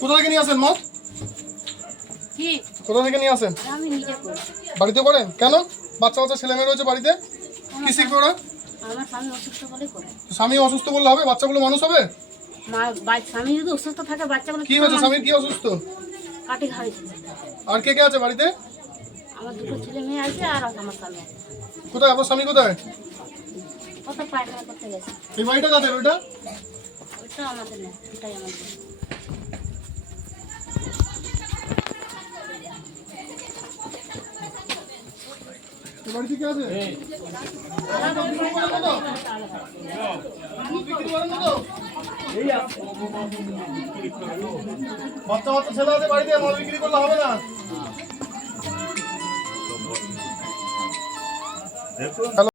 কোথা থেকে নিয়ে আসেন মদ? কোথা থেকে নিয়ে আসেন? বাড়িতে করেন? কেন? বাচ্চা বাচ্চা ছেলে মেয়ে রয়েছে বাড়িতে? কি শিখবে ওরা? স্বামী অসুস্থ বললে হবে? বাচ্চাগুলো মানুষ হবে? মা স্বামী যদি অসুস্থ থাকে বাচ্চাগুলো কি হয়েছে? স্বামীর কি অসুস্থ? কাটি খাইছে আর কে কে আছে বাড়িতে? আমার দুটো ছেলে মেয়ে আছে আর আমার স্বামী আছে। কোথায়? আপনার স্বামী কোথায়? কত পায়খানা করতে গেছে। এই বাড়িটা কাদের ওইটা? ওইটা আমাদের না এটাই আমাদের। বাড়িতে কে আছে? বিক্রি করেন না তো? বাচ্চা বাচ্চা ছেলে আছে বাড়িতে মাল বিক্রি করলে হবে না। হ্যালো।